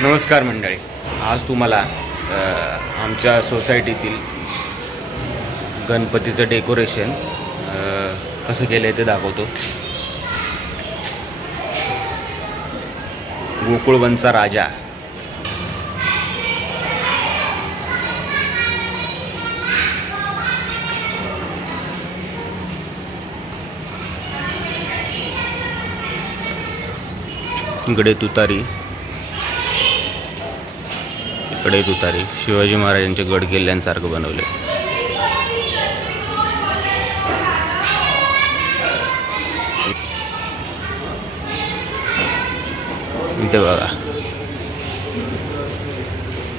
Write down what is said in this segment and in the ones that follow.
नमस्कार मंडळी, आज तुम्हाला आमच्या सोसायटीतील गणपतीचं डेकोरेशन कसं केलं आहे ते दाखवतो. गोकुळवनचा राजा. इकडे तुतारी, इकडे तुतारी. शिवाजी महाराजांचे गड किल्ल्यांसारखं बनवले. इथे बघा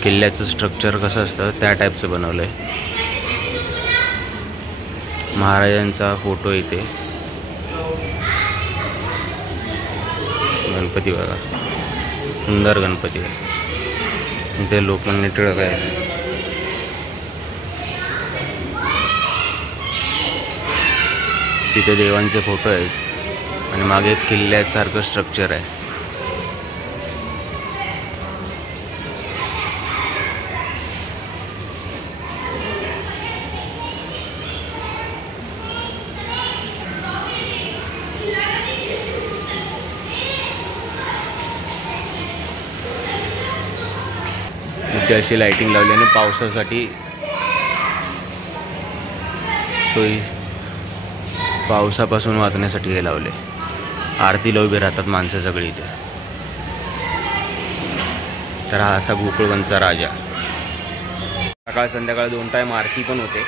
किल्ल्याचं स्ट्रक्चर कसं असतं त्या टाईपचं बनवलंय. महाराजांचा फोटो इथे. गणपती बघा, सुंदर गणपती आहे. इथे लोकमान्य टिळक आहे. तिथे देवांचे फोटो आहेत आणि मागे किल्ल्यासारखं स्ट्रक्चर आहे. इथे अशी लाइटिंग लावली आणि पावसासाठी सोयी, पावसापासून वाचण्यासाठी हे लावले. आरतीला उभे राहतात माणसं सगळी इथे. तर हा असा गोकुळवनचा राजा. सकाळ संध्याकाळ 2 टाइम आरती पण होते.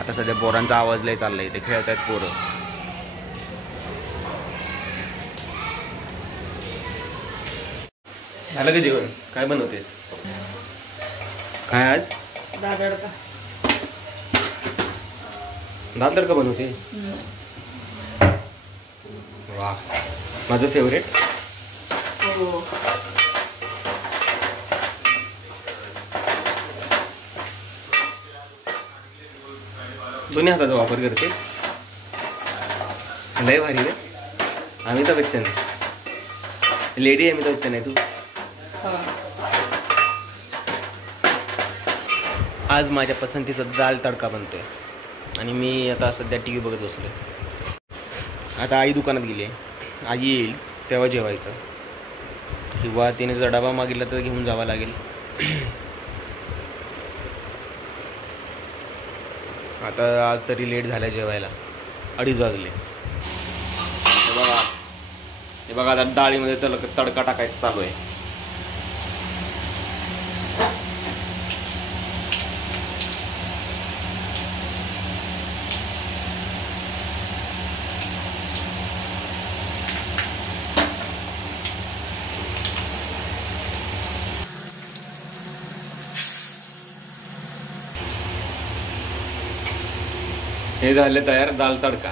आता सध्या पोरांचा आवाज लय चाललाय. इथे खेळत आहेत पोरं. झालं का जेवण? काय बनवतेस? काय आज? दाल तडका. दाल तडका बनवते? वा, माझं फेवरेट. हो. दोन्ही हाताचा वापर करतेस? लय भारी रे. अमिताभ बच्चन, लेडी अमिताभ बच्चन आहे तू. आज माझ्या पसंतीचा दाल तडका बनतोय आणि मी आता सध्या टी व्ही बघत बसलोय. आता आई दुकानात गेली आहे. आई येईल तेव्हा जेवायचं, किंवा तिने जर डबा मागितला तर घेऊन जावा लागेल. आता आज तरी लेट झालं जेवायला. 2:30 वाजले. हे बघा आता डाळीमध्ये तडका टाकायचं चालू आहे. हे झाले तयार दाल तडका.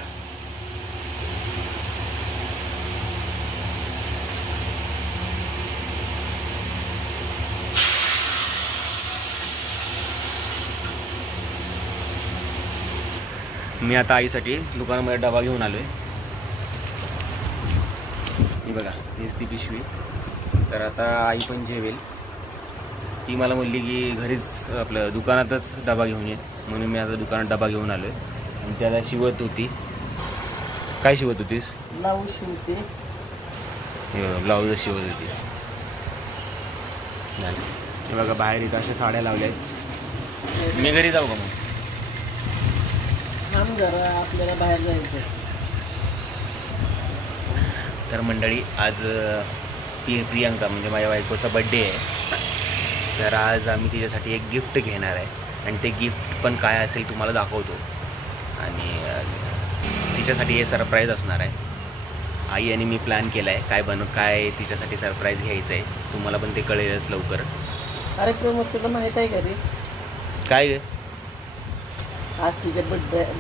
मी आता आईसाठी दुकानामध्ये डबा घेऊन आलोय. ही बघा, हीच ती पिशवी. तर आता आई पण जेवेल. ती मला म्हणली की घरीच आपलं दुकानातच डबा घेऊन ये, म्हणून मी आता दुकानात डबा घेऊन आलोय. आणि त्याला शिवत होती. काय शिवत होतीस? ब्लाऊज शिवते. ब्लाऊज शिवत होती. हे बघा बाहेर इथं अशा साड्या लावल्या आहेत. मी घरी जाऊ का मग? थांब जरा, आपल्याला बाहेर जायचं. तर मंडळी, आज प्रियांका म्हणजे माझ्या बायकोचा बड्डे आहे. तर आज आम्ही तिच्यासाठी एक गिफ्ट घेणार आहे आणि ते गिफ्ट पण काय असेल तुम्हाला दाखवतो. आणि तिच्यासाठी हे सरप्राईज असणार आहे. आई आणि मी प्लॅन केला आहे काय तिच्यासाठी सरप्राईज घ्यायचं आहे. तुम्हाला पण ते कळेलच लवकर. अरे प्रेम, तुला माहीत आहे का रे काय ग? आज तिच्या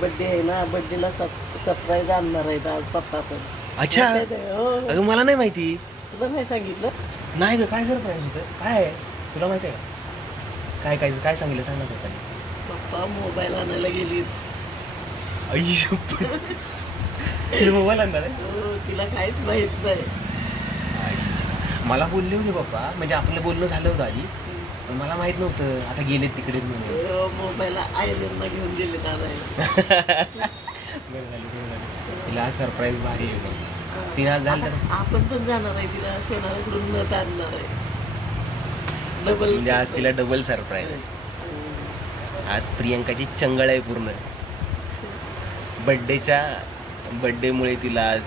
बड्डे आहे ना. बड्डेला सरप्राईज आणणार आहे आज पप्पा पण. अच्छा, हो. अगं मला नाही माहिती. तुला नाही सांगितलं? नाही ग, काय सरप्राईज होतं? काय आहे तुला माहिती आहे का? काय काय काय सांगितलं सांग ना पप्पाने. पप्पा मोबाईल आणायला गेली. मोबाईल आणणार आहे? तिला काहीच माहित नाही. मला बोलले होते पप्पा, म्हणजे आपलं बोलणं झालं होतं आधी, पण मला माहित नव्हतं आता गेलेत तिकडेच म्हणून. मोबाईल आयर्लंडला घेऊन गेले दादा. बरं झालं. तिला सरप्राईज भारी आहे मग. तिला झालं तर आपण पण जाणार आहे, तिला सोनाराकडून नथ आणणार आहे. डबल म्हणजे आज तिला डबल सरप्राईज आहे. आज प्रियंकाची चंगळ आहे पूर्ण. बड्डेमुळे तिला आज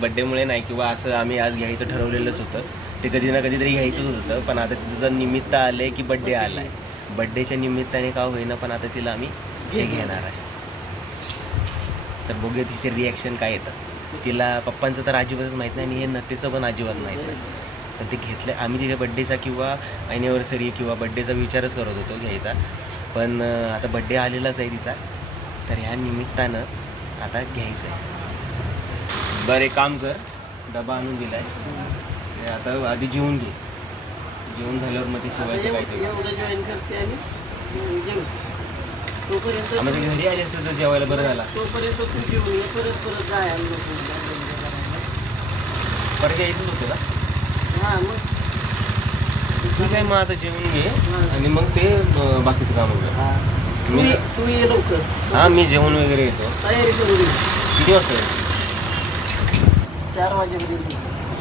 बड्डेमुळे नाही, किंवा असं आम्ही आज घ्यायचं ठरवलेलंच होतं, ते कधी ना कधीतरी घ्यायचंच होतं, पण आता तिचं निमित्त आलंय की बड्डे आलाय. बड्डेच्या निमित्ताने का होईना, पण आता तिला आम्ही हे घेणार आहे. तर बघूया तिचे रिॲक्शन काय येतं. तिला पप्पांचं तर अजिबातच माहीत नाही आणि हे नतेचं पण अजिबात माहीत नाही. पण ते घेतलं आम्ही तिच्या बड्डेचा किंवा ॲनिव्हर्सरी किंवा बड्डेचा विचारच करत होतो घ्यायचा, पण आता बड्डे आलेलाच आहे तिचा, तर ह्या निमित्तानं आता घ्यायचं आहे. बरं एक काम कर, डबा आणून दिला आहे, आता आधी जेवून घे. जेवण झाल्यावर मग ते शिवायचं काय ते एवढं जॉईन करते आणि जेवण. तोपर्यंत आम्हाला घरी आले असतं तर जेवायला बरं झाला. तोपर्यंत तू जेवून ये, परत जायला परत यायचंच होतं का? हां मग ठीक आहे, मग आता जेवून घे आणि मग ते बाकीचं काम होतं. तू ये लवकर. हां मी जेवण वगैरे येतो. तयारी करून ये. किती वाजता येतो? 4 वाजेपर्यंत.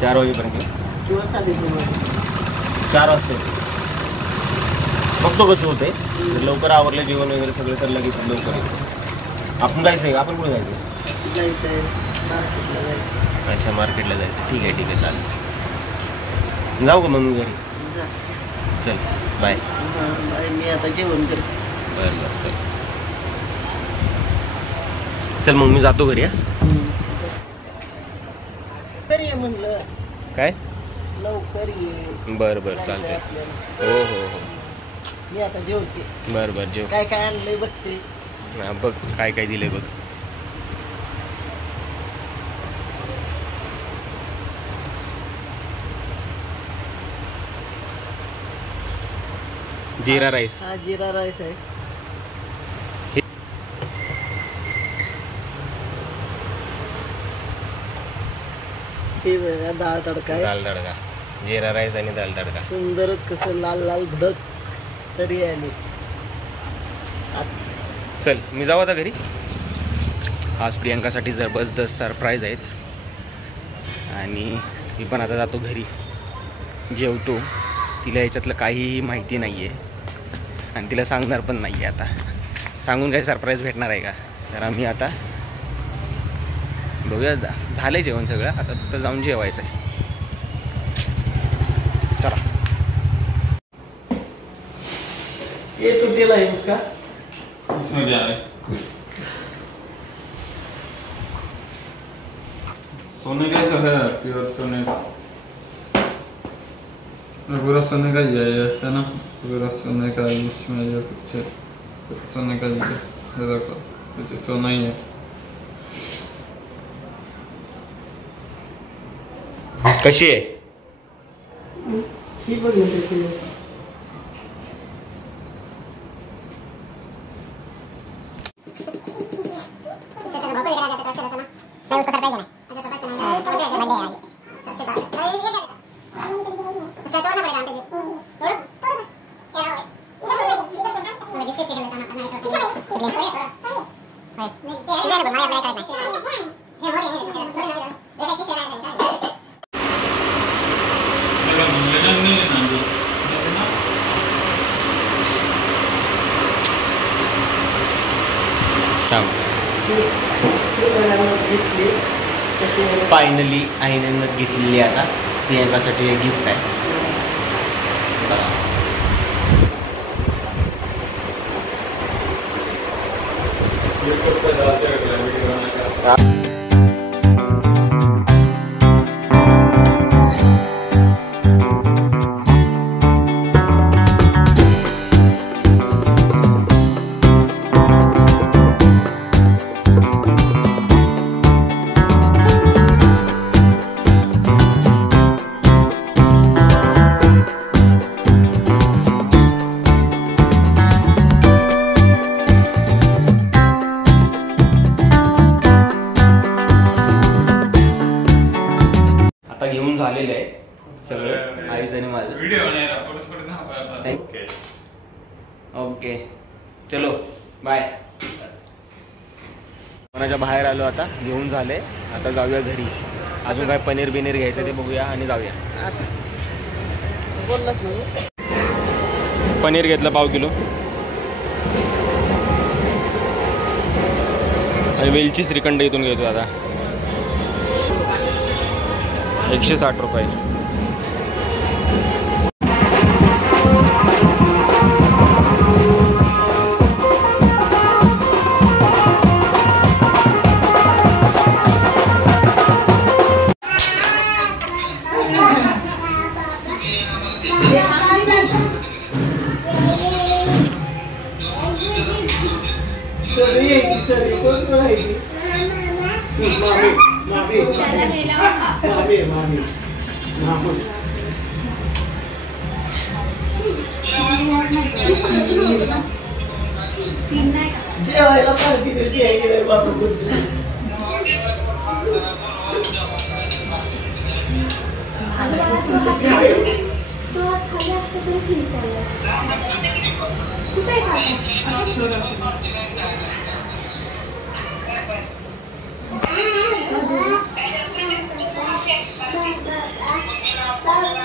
4 वाजेपर्यंत किंवा 3:30 वाजे. 4 वाजता बघतो कसं होतंय. जर लवकर आवरलं जेवण वगैरे सगळं तर लगेच लवकर येतो. आपण जायचं आहे, आपण कुठे जायचं? जायचं आहे मार्केटला जायचं. अच्छा मार्केटला जायचं. ठीक आहे चालेल. जाऊ का मग मी घरी? जा. चल बाय. मी आता जेवण करते. बरं चल. चल मग मी जातो घरी. लवकर ये म्हणलं. काय? लवकर ये. बरं चालतंय. हो. मी आता जेवते. बरं जेव. काय काय आणलंय बघते. बघ काय काय दिलंय बघ. जीरा राईस. हा जीरा राईस आहे. हे बघा दाल तडका आहे. दाल तडका, जीरा राईस आणि दाल तडका. सुंदरच कसं लाल लाल भडक तरी आले. चल मी जाऊ आता घरी. आज प्रियंकासाठी जबरदस्त सरप्राईज आहेत आणि मी पण आता जातो घरी, जेवतो. तिला याच्यातलं काहीही माहिती नाही आहे आणि तिला सांगणार पण नाही आहे. आता सांगून काही सरप्राईज भेटणार आहे का? तर आम्ही आता बघूया. झालं आहे जेवण सगळं, आता फक्त जाऊन जेवायचं आहे. चला. ये तू दिला है उसका? उसमें क्या है? सोने का तो है, प्योर सोने का। पूरा सोने का ही है ना? पूरा सोने का इसमें ये कुछ सोने का ही है। ये देखो कुछ सोना ही है। कशी आहे? ही बघ ना कशी आहे. फायनली आईने घेतलेली आता प्रियंकासाठी एक गिफ्ट आहे. खायचं नाही माझं. ओके चलो बाय. कोणाच्या बाहेर आलो आता, घेऊन झाले. आता जाऊया घरी. अजून काय पनीर बिनीर घ्यायचं ते बघूया आणि जाऊया. पनीर घेतलं पाव किलो आणि वेलची श्रीखंड इथून घेतो आता 160 रुपये. जेवायला पार्टी कशी आहे बाबा.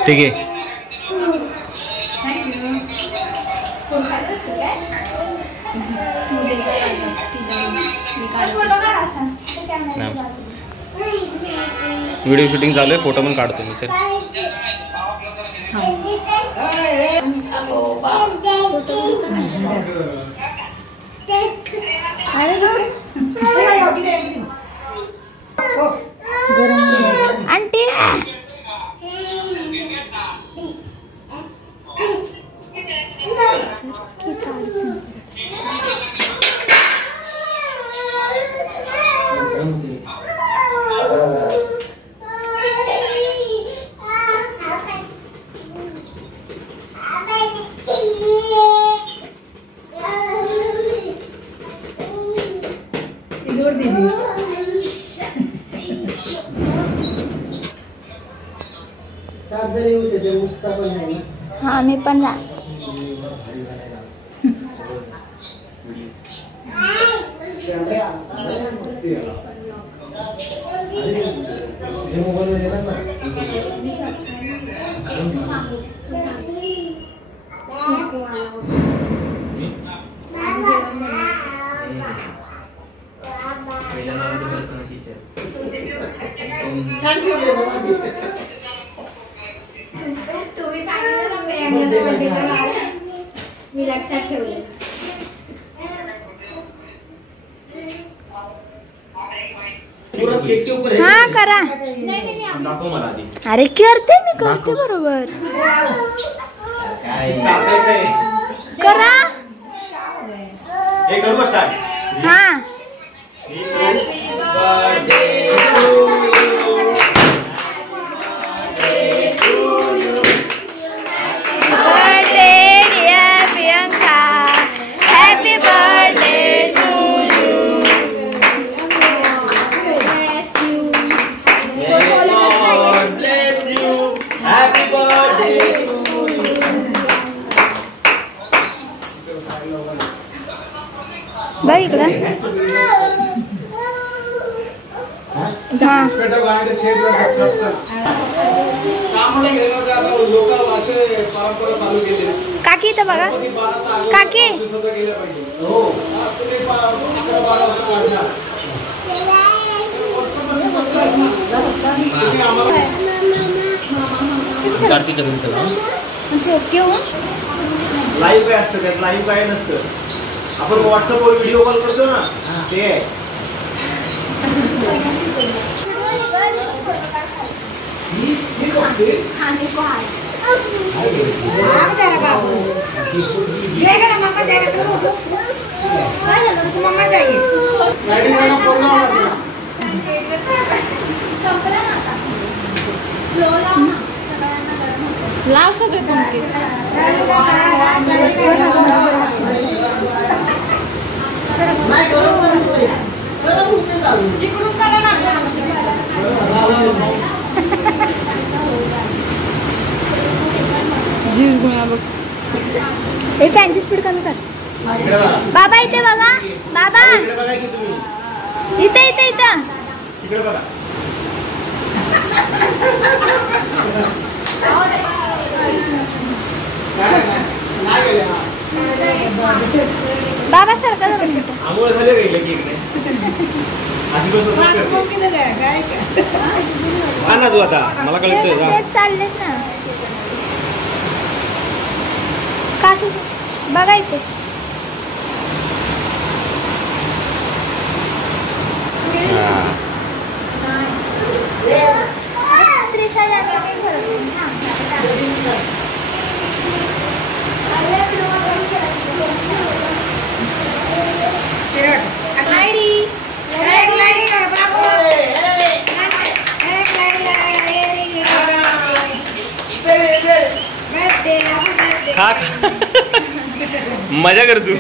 ठीक आहे. व्हिडिओ शूटिंग चालू आहे, फोटो पण काढतो मी. सर आंटी हाँ मी पण जा. तुम्ही मी लक्षात ठेवले. हाँ करा. अरे करते मी करते बरोबर. करा. हाँ बघ इकडं. काकी इथं बघा. काकी लाईव्ह काय असतं त्यात? लाईव्ह काय नसतं. आपण व्हॉट्सअपवर व्हिडिओ कॉल करतो ना ते. लाव सगळे पंखे. जीव गुणा बघ. हे फॅनची स्पीड कमी कर. बाबा इथे बघा. बाबा इथे इथे इथं. बाबा सारखं आंघोळ झाले गेले की इकडे ना तू आता मला कळतंय चाललेत ना. काकी बघा इथे. त्रिशा जागा काही फरक मजा कर तू.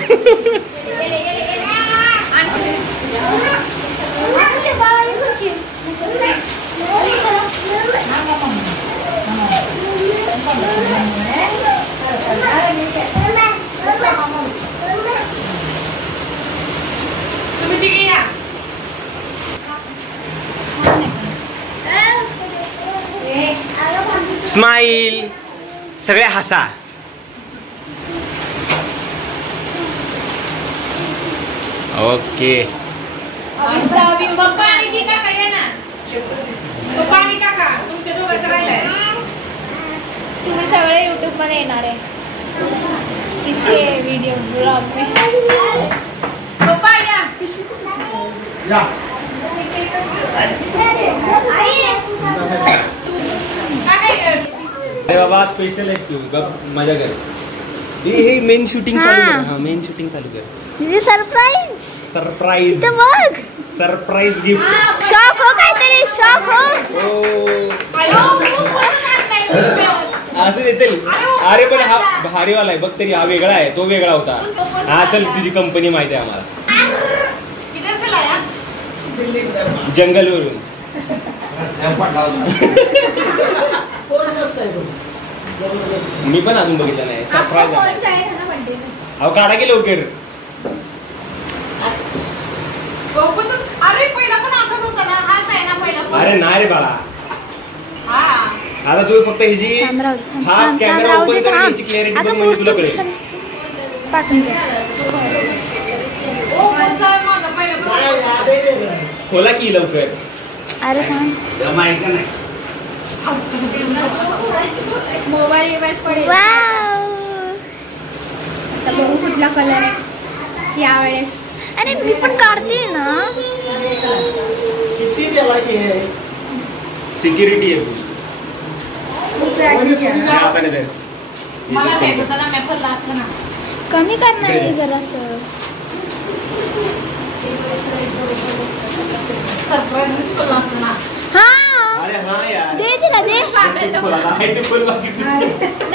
स्माइल. सगळे हसा. ओके. तुम्ही सगळे यूट्यूब मध्ये येणार आहे. इसके वीडियो ब्लॉग में. अरे बाबा स्पेशल आहेस तू. मजा कर. हे मेन शूटिंग चालू कर. हा मेन शूटिंग चालू कर. सरप्राईज. सरप्राईज. बघ सरप्राईज गिफ्ट. शॉक हो काहीतरी. शॉक हो. असं देतील. अरे पण हा भारीवाला आहे बघ तरी. हा वेगळा आहे. तो वेगळा होता. हा चल तुझी कंपनी माहिती आहे आम्हाला. जंगल वरून. मी पण अजून बघितलं नाही. सरप्राईज अहो काढा की लवकर. अरे नाही रे बाळा. आता तू फक्त ह्याची हा कॅमेरा ओपन कर. ह्याची क्लॅरिटी बघ म्हणजे तुला कळेल. खोला की लवकर. अरे मोबाईल पडेल. बघू कुठला कलर आहे यावेळेस. अरे मी पण काढते ना. सिक्युरिटी आहे. कमी करणार आहे जरासं. हा दे तिला दे.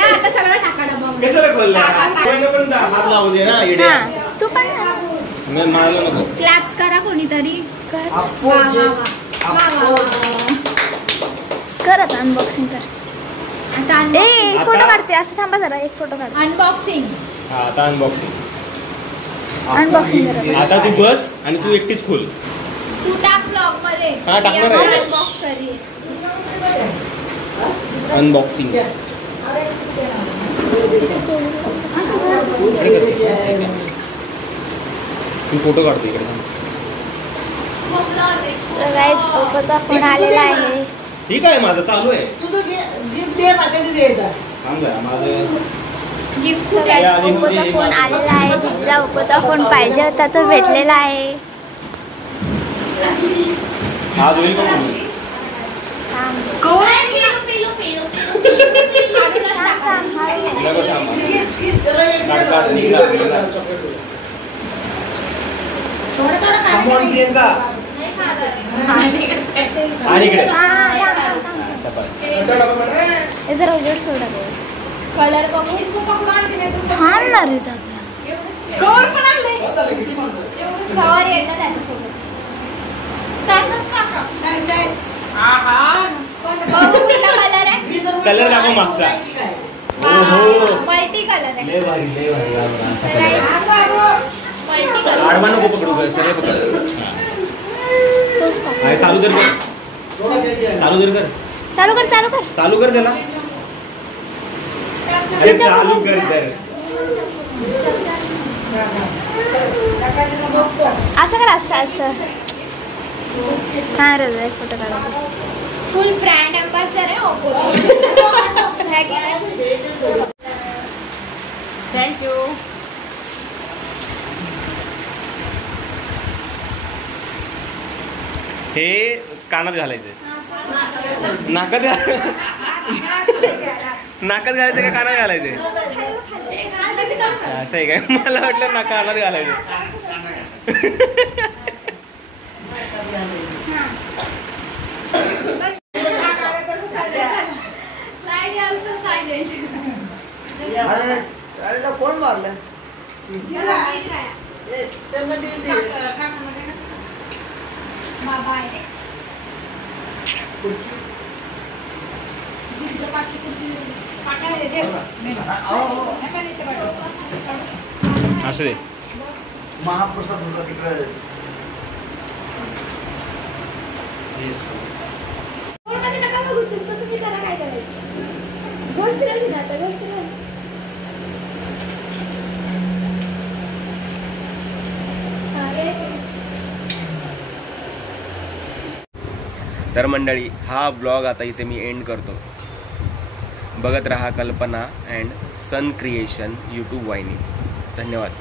आता सगळं टाका डबा. कशाला खोलला. हात लावू दे ना. तू पण मारलं नको. क्लॅप्स करा कोणीतरी. कर. वा वा वा. कर आता अनबॉक्सिंग कर. आता एक फोटो काढते. असं थांबा जरा. एक फोटो काढ. अनबॉक्सिंग. हा आता अनबॉक्सिंग. अनबॉक्सिंग कर. आता तू बस आणि तू एकटीच खोल. तू टाक ब्लॉग मध्ये. हा टाकणार आहे. अनबॉक्स करी. अनबॉक्सिंग. तू फोटो काढतो इकडे. ओप्पोचा फोन आलेला आहे. ठीक आहे माझं चालू आहे. तुझं गिफ्ट दे ना. कधी द्यायचा. थांब जरा माझं गिफ्ट. ओप्पोचा फोन आलेला आहे. तिला ओप्पोचा फोन पाहिजे होता तो भेटलेला आहे. आज होईल का जरा उजेड सोडा. कलर बघू. छान ना रे. कवर पण आणले. कवर येतं त्याच्यासोबत. कुठला कलर आहे. कलर दाखव मागचा. मल्टी कलर आहे. आडवा नको पकडू ग, सरळ पकड. चालू कर चालू कर चालू कर चालू कर चालू कर त्याला. चालू कर तर असं कर असं असं. हा रे फोटो काढा. फुल ब्रँड अँबॅसेडर आहे ओप्पो. थँक्यू. हे कानात घालायचे. नाकात नाकात घालायचे का कानात घालायचे? असं आहे काय? मला वाटलं ना कानात घालायचे. कोण मारलं? बाबा आहे. असं दे. महाप्रसाद होता तिकडे. तुम्ही करा काय करायचं. गोल फिरवली ना आता गोल फिरवली. तर मंडळी, हा ब्लॉग आता इथे मी एंड करतो. बघत रहा कल्पना अँड सन क्रिएशन यूट्यूब वाहिनी. धन्यवाद.